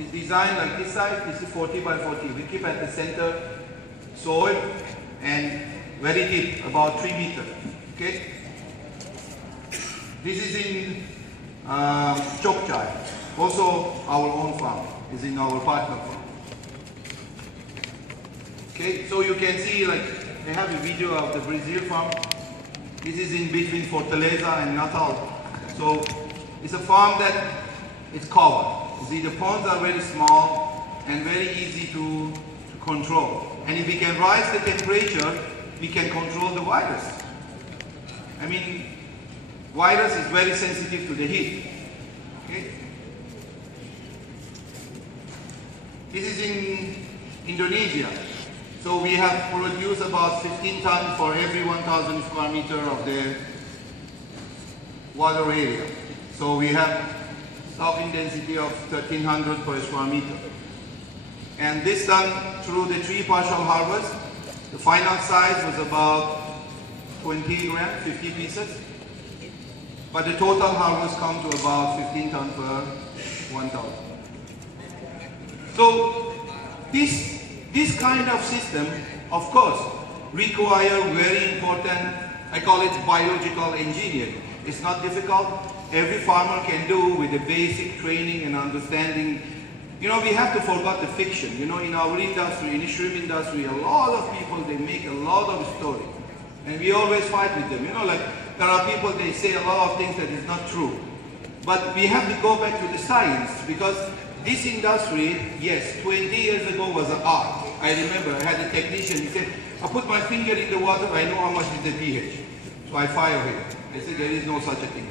It's designed like this size. This is 40 by 40. We keep at the center soil and very deep, about 3 meters. Okay. This is in Chuỗi, also our own farm. Is in our partner farm. Okay, so you can see, like, they have a video of the Brazil farm. This is in between Fortaleza and Natal. So it's a farm that is covered. You see, the ponds are very small and very easy to control. And if we can rise the temperature, we can control the virus. I mean, virus is very sensitive to the heat. Okay? This is in Indonesia. So we have produced about 15 tons for every 1,000 square meter of the water area. So we have stocking density of 1,300 per square meter. And this done through the 3 partial harvest. The final size was about 20 grams, 50 pieces. But the total harvest comes to about 15 tons per 1,000. So this kind of system, of course, require very important, I call it biological engineering. It's not difficult. Every farmer can do with the basic training and understanding. You know, we have to forget the fiction. You know, in our industry, in the shrimp industry, a lot of people, they make a lot of story. And we always fight with them. You know, like, there are people, they say a lot of things that is not true. But we have to go back to the science, because this industry, yes, 20 years ago was an art. I remember I had a technician, he said, I put my finger in the water, I know how much is the pH. So I fire him. I said, there is no such a thing.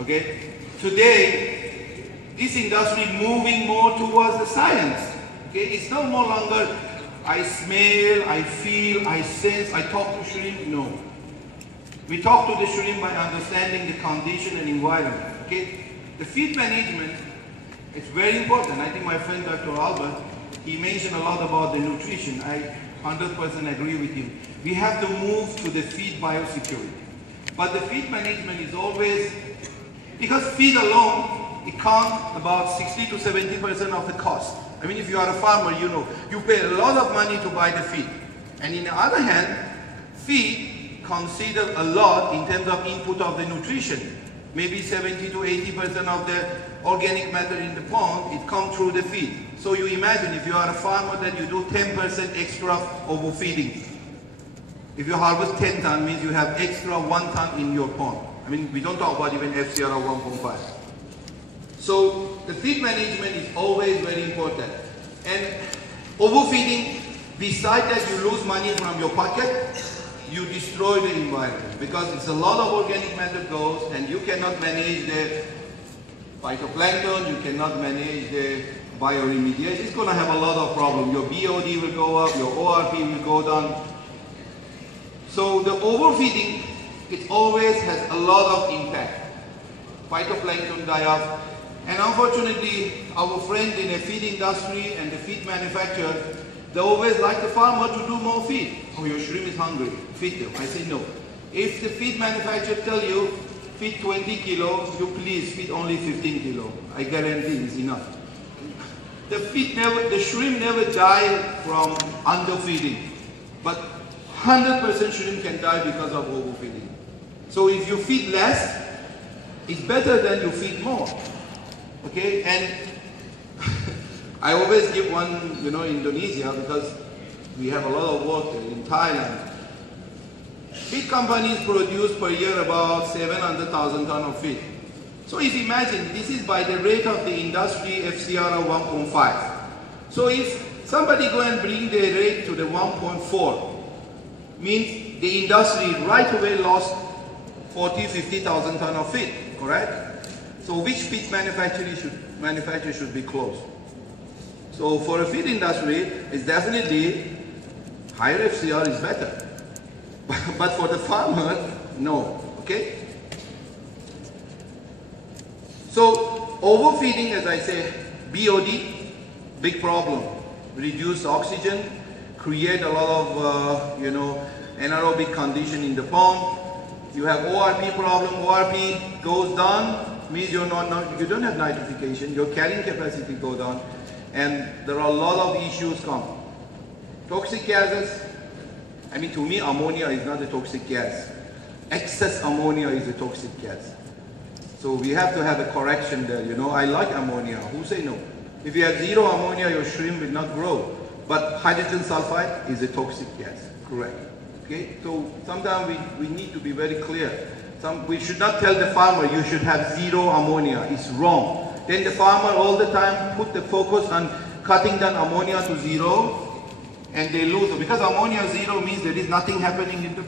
Okay? Today, this industry is moving more towards the science. Okay? It's no more longer, I smell, I feel, I sense, I talk to shrimp. No. We talk to the shrimp by understanding the condition and environment. Okay? The feed management, it's very important. I think my friend Dr. Albert, he mentioned a lot about the nutrition. I 100% agree with him. We have to move to the feed biosecurity. But the feed management is always, because feed alone, it counts about 60 to 70% of the cost. I mean, if you are a farmer, you know, you pay a lot of money to buy the feed. And in the other hand, feed considers a lot in terms of input of the nutrition. Maybe 70 to 80% of the organic matter in the pond, it comes through the feed. So you imagine if you are a farmer, then you do 10% extra overfeeding. If you harvest 10 tons, means you have extra 1 ton in your pond. I mean, we don't talk about even FCR of 1.5. So the feed management is always very important. And overfeeding, besides that you lose money from your pocket, you destroy the environment, because it's a lot of organic matter goes, and you cannot manage the phytoplankton, you cannot manage the bioremediation. It's going to have a lot of problems. Your BOD will go up, your ORP will go down. So the overfeeding, it always has a lot of impact. Phytoplankton die off. And unfortunately, our friends in the feed industry and the feed manufacturers, they always like the farmer to do more feed. Oh, your shrimp is hungry, feed them. I say no. If the feed manufacturer tell you, feed 20 kilos, you please feed only 15 kilos. I guarantee it's enough. The shrimp never die from underfeeding. But 100% shrimp can die because of overfeeding. So if you feed less, it's better than you feed more. Okay? And I always give one, you know, Indonesia, because we have a lot of work there, in Thailand. Feed companies produce per year about 700,000 tons of feed. So if you imagine, this is by the rate of the industry FCR of 1.5. So if somebody go and bring the rate to the 1.4, means the industry right away lost 40,000-50,000 tons of feed, correct? So which feed manufacturer should be closed? So for a feed industry, it's definitely higher FCR is better. But for the farmer, no, okay? So overfeeding, as I say, BOD, big problem. Reduce oxygen, create a lot of, anaerobic condition in the pond. You have ORP problem, ORP goes down, means you don't have nitrification, your carrying capacity goes down. and there are a lot of issues come. Toxic gases, I mean, to me, ammonia is not a toxic gas. Excess ammonia is a toxic gas. So we have to have a correction there. You know, I like ammonia. Who say no? If you have zero ammonia, your shrimp will not grow. But hydrogen sulfide is a toxic gas. Correct. Okay? So sometimes we need to be very clear. We should not tell the farmer you should have zero ammonia. It's wrong. Then the farmer all the time put the focus on cutting down ammonia to zero, and they lose it. Because ammonia zero means there is nothing happening in the